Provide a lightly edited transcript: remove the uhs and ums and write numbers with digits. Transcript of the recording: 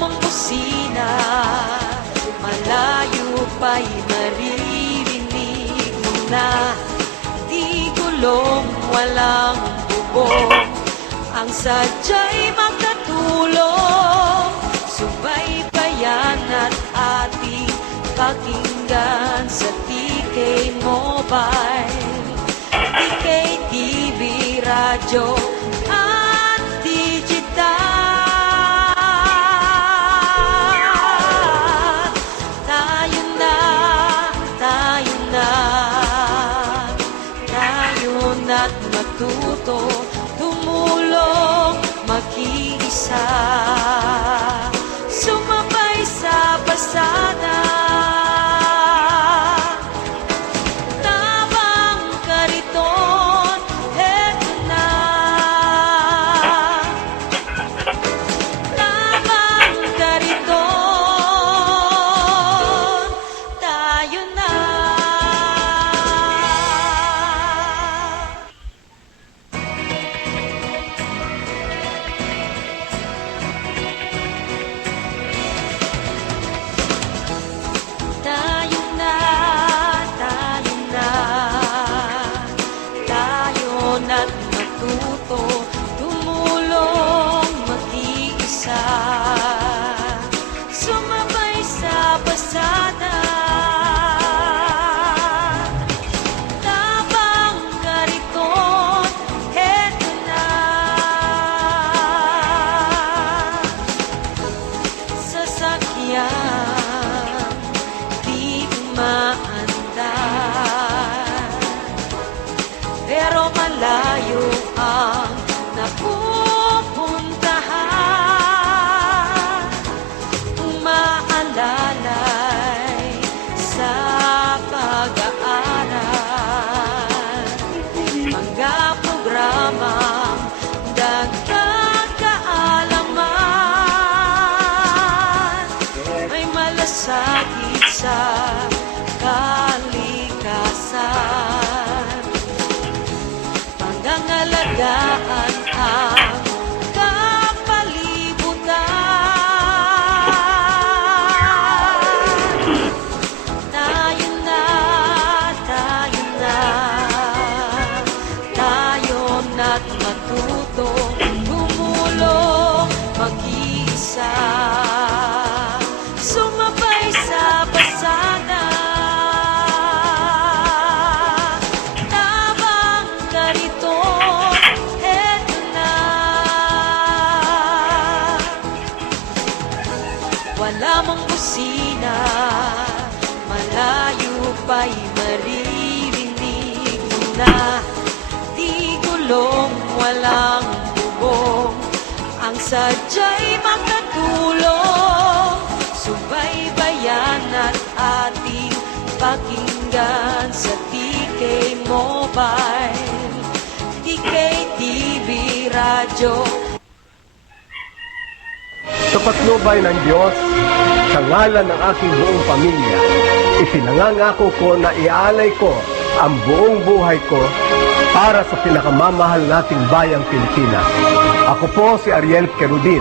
mang busina, malayo pa'y maririnig mo na. Di gulong, walang bubong, ang sadya'y magkatulong. Subaybayan at ating pakinggan sa TK Mobile, TK TV, radyo at digital. Tayo na, tayo na, tayo na't matuto, tumulong, mag-iisa, sumabay sa pasada. Tabang kariton, eto na. Tabang kariton, tayo na. Tayo na, tayo na, tayo na't matuto, tumulong, mag-iisa, sumabay sa pasada. Tabang kariton, eto na. Sasakyan di umaandar, pero malayo ang napupuntahan. Umaalalay sa pag-aaral, mga programang dagdag kaalaman, may malasakit sa kalikasan, pangangalagaan ang kapalibutan. Tayo na, tayo na, tayo na't matuto, tumulong, mag-iisa, sumabay sa pasada. Tabang kariton, eto na. Wala mang busina, malayo pa'y maririnig mo na. Di gulong, walang bubong, ang sadya'y makatulong. Subaybayan at ating pakinggan sa TK Mobile, TK TV, radyo. Sa patnubay ng Diyos, sa ngalan ng aking buong pamilya, ipinangangako ko na iaalay ko ang buong buhay ko para sa pinakamamahal nating bayang Pilipinas. Ako po si Ariel Querudin.